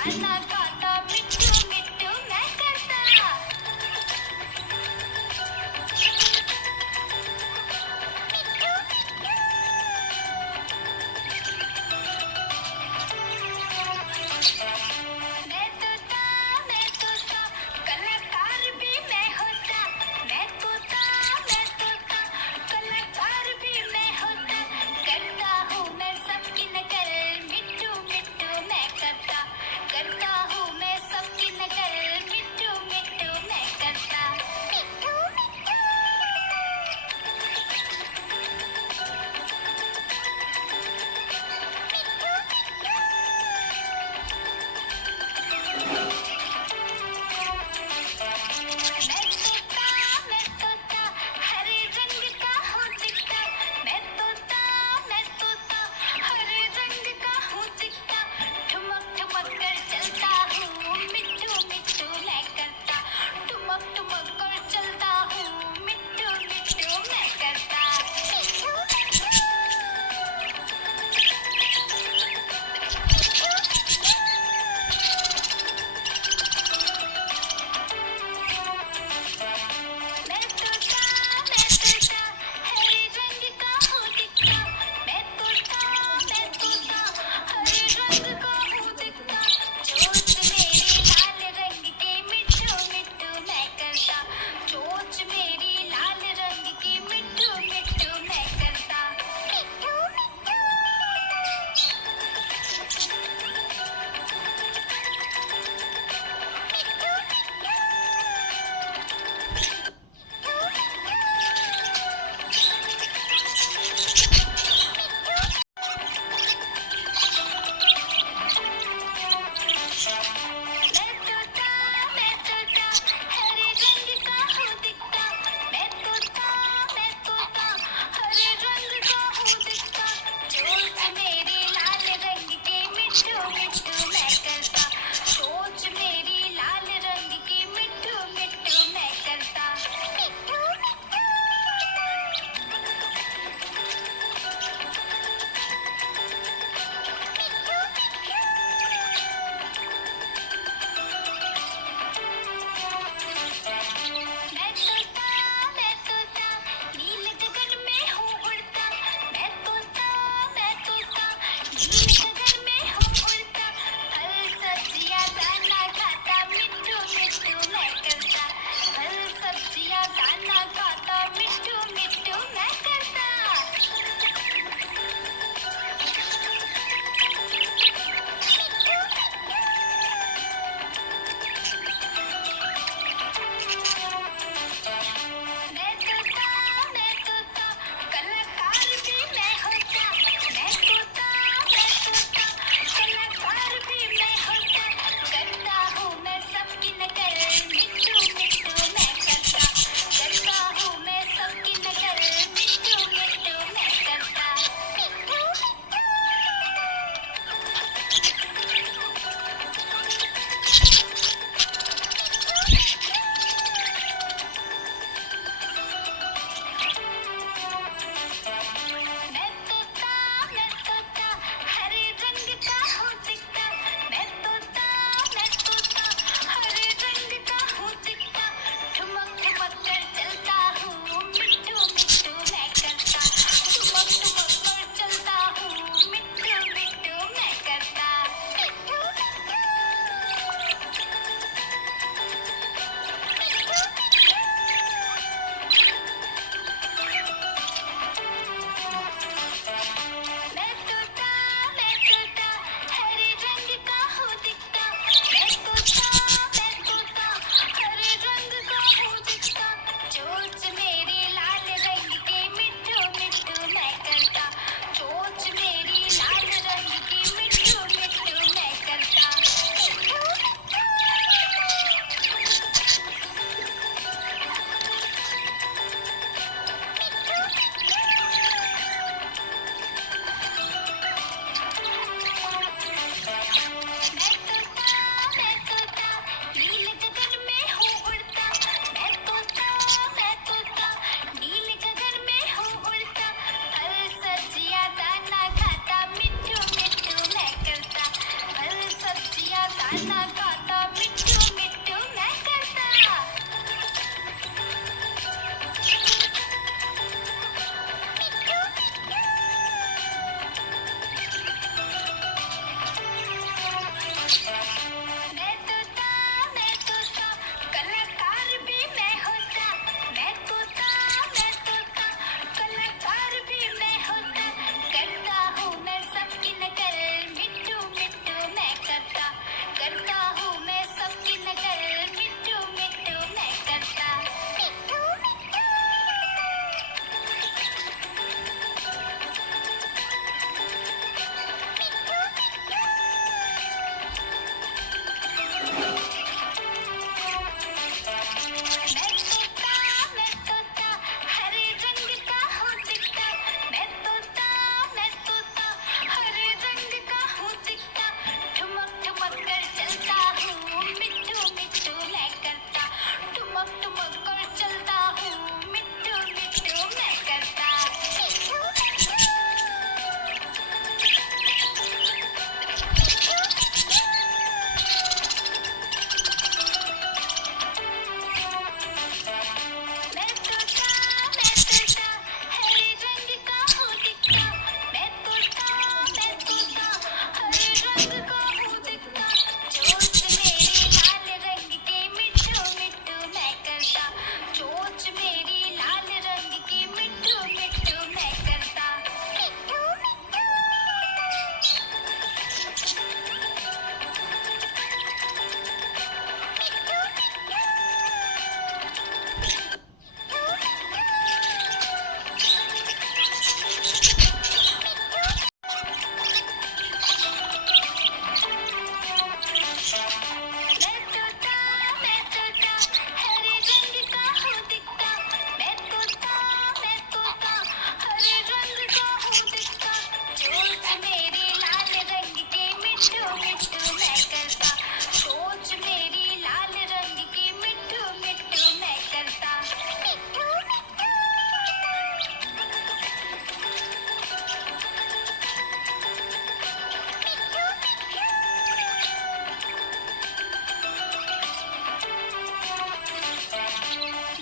गाना गाता मिट्टू मिट्टू मैं करता। मैं तोता कलाकार भी मैं होता। मैं तोता कलाकार भी मैं होता। करता हूँ मैं सबकी नकल मिट्टू मिट्टू मैं करता। करता हूँ मैं सबकी नकल मिट्टू मिट्टू मैं करता। मिट्टू मिट्टू मैं तोता हरे रंग का हूँ दिखता। मैं तोता हरे रंग का हूँ दिखता। ठुमक ठुमक कर चलता हूँ मिट्टू मिट्टू मैं करता। ठुमक ठुमक कर चलता हूँ मिट्टू मिट्टू मैं करता। मैं तोता हरे रंग का हूँ दिखता। मैं तोता हरे रंग का हूँ दिखता। चोंच मेरी लाल रंग की मिट्टू मिट्टू मैं करता। चोंच मेरी लाल रंग की मिट्टू मिट्टू मैं करता। मिट्टू मिट्टू मैं तोता हरे रंग का हूँ दिखता। मैं तोता हरे रंग का हूँ दिखता। चोंच मेरी लाल रंग की मिट्टू मिट्टू मैं करता। चोंच मेरी लाल रंग की मिट्टू मिट्टू मैं करता। मिट्टू मिट्टू मैं तोता नील गगन में हूँ उड़ता। मैं तोता नील गगन में हूँ उड़ता। फल सब्जियाँ दाना खाता मिट्टू मिट्टू मैं करता। फल सब्जियाँ दाना खाता मिट्टू मिट्टू मैं करता। मैं तोता कलाकार भी मैं होता। मैं तोता गाना गाता मिट्टू मिट्टू मैं करता मैं तोता कलाकार भी मैं होता मैं तोता कलाकार भी मैं होता करता हूँ मैं सबकी नकल मिट्टू मिट्टू मैं करता हूँ मैं सबकी नकल मिट्टू मिट्टू मैं करता मिट्टू मिट्टू मैं तोता हरे रंग का हूँ दिखता मैं तोता हरे रंग का हूँ दिखता ठुमक ठुमक कर चलता हूँ मिट्टू मिट्टू मैं करता ठुमक ठुमक कर चलता हूँ मिट्टू मिट्टू मैं करता मिट्टू मैं तोता हरे रंग का हूँ दिखता मैं तोता हरे रंग का हूँ दिखता चोंच मेरी लाल रंग के मिट्टू मिट्टू मैं करता चोंच मेरी लाल रंग की मिट्टू मिट्टू मैं करता मिट्टू मिट्टू मैं तोता हरे रंग का हूँ दिखता मैं तोता हरे रंग का हूँ दिखता चोंच मेरी लाल रंग के मिट्टू मिट्टू मैं करता चोंच मेरी लाल रंग की मिट्टू मिट्टू मैं करता मिट्टू मिट्टू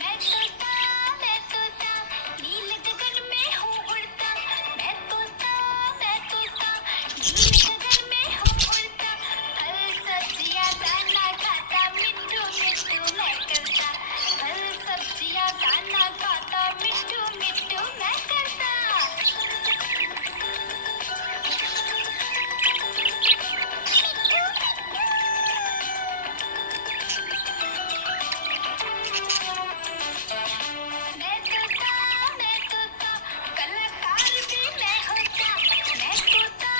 मैं तोता नील गगन में हूँ उड़ता मैं तोता नील गगन में हूँ उड़ता फल सब्जियाँ दाना खाता मिट्टू मिट्टू मैं करता फल सब्जियाँ दाना खाता मिट्टू मिट्टू मैं करता मैं तोता कलाकार भी मैं होता मैं तोता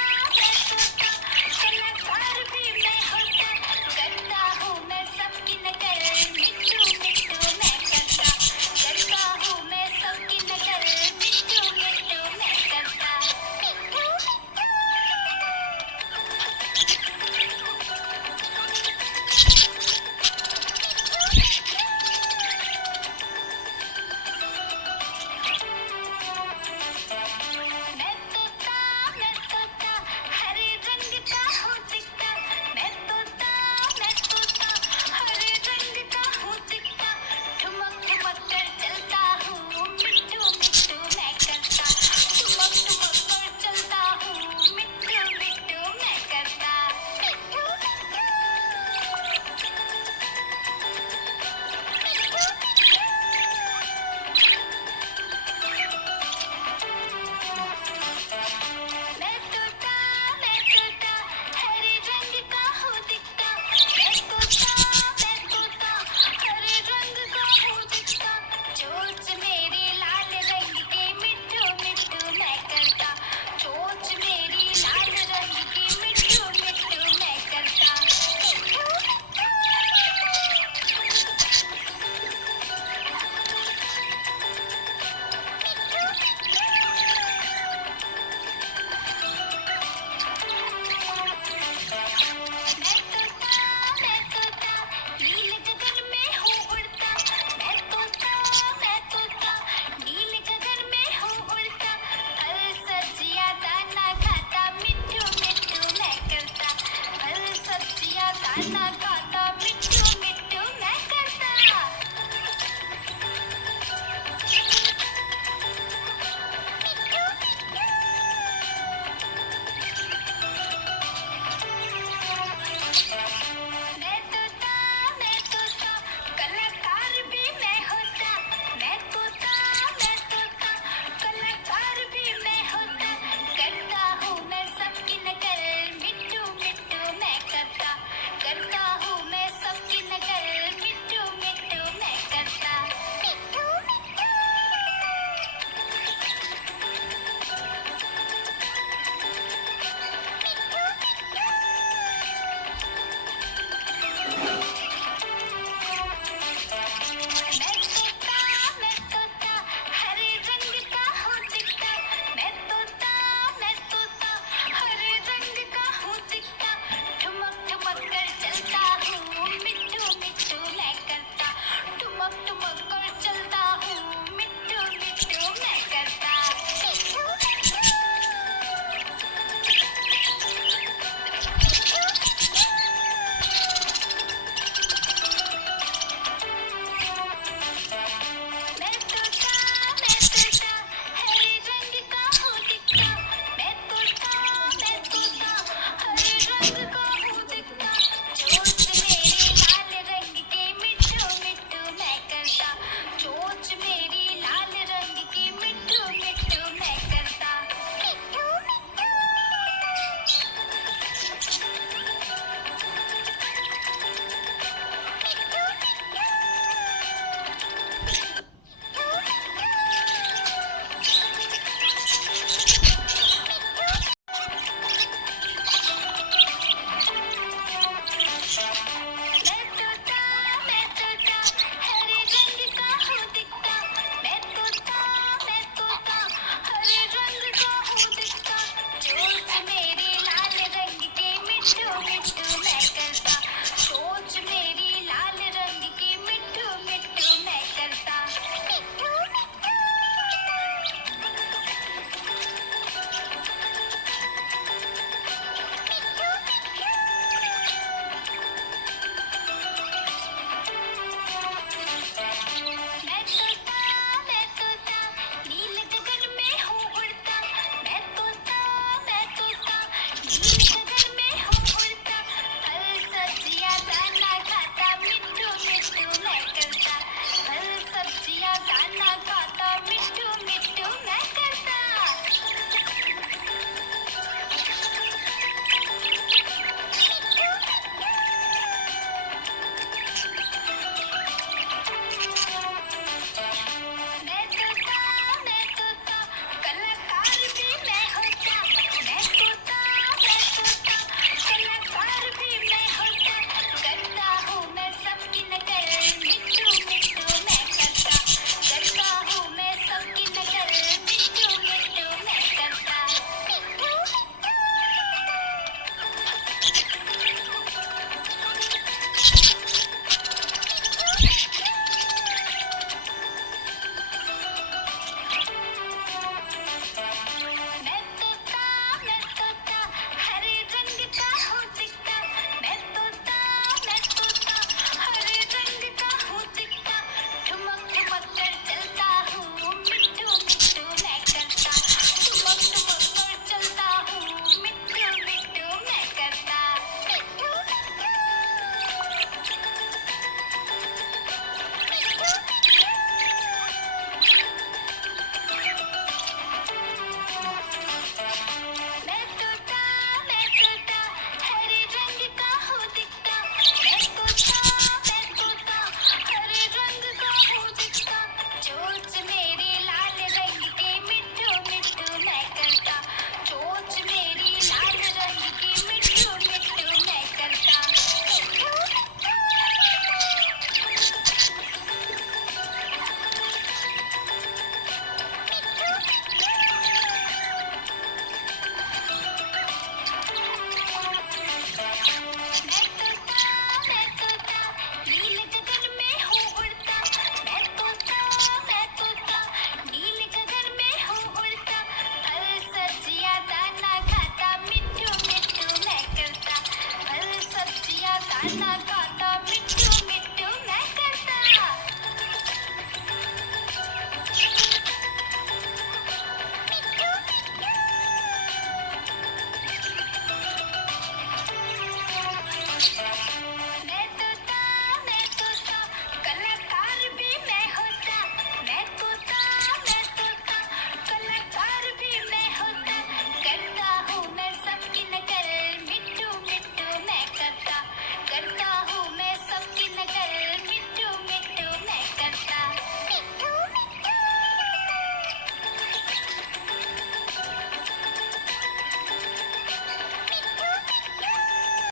ना